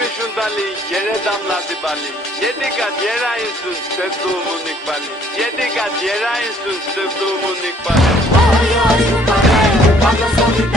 düşmüşsün dali, yere damladı bali. Yedi kat yere ayırsın, sevduğumun ikbali. Yedi kat yere ayırsın, sevduğumun ikbali. Oy oy, bana, bana sorun.